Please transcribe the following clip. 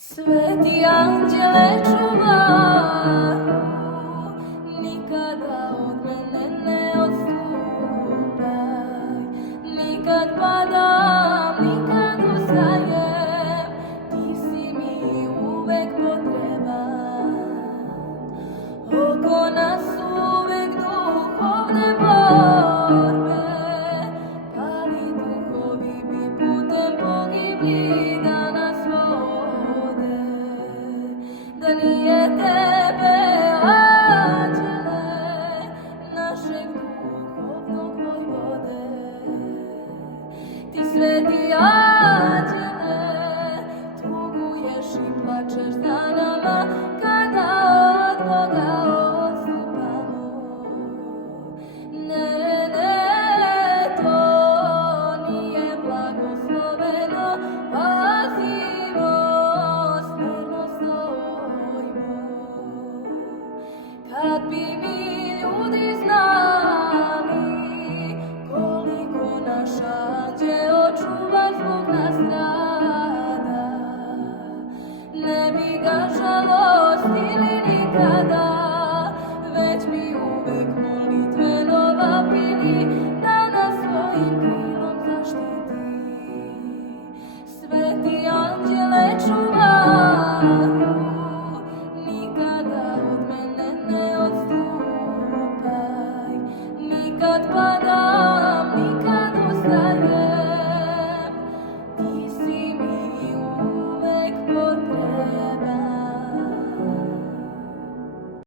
Sveti anđele čuvaj, nikada od mene ne odstupaj. Nikad padam, nikad ustajem, ti si mi uvek potreban. Oko nas uvek duhovne borbe, pali duhovi bi putem pogibli da nas vode. Da nije tebe, anđele, našeg duhovnog vojvode. Ti sveti anđele, tuguješ i plačeš za nama kada od Boga odstupamo. Ne, to nije blagosloveno, pazimo, smerno stojimo. Kad bi mi ljudi znali koliko naš anđeo čuva zbog nas strada, ne bi ga žalostili nikada, već bi uvek molitveno vapili da nas svojim krilom zaštiti. Sveti anđele čuvaj, nikada od mene ne odstupaj. Nikad padam,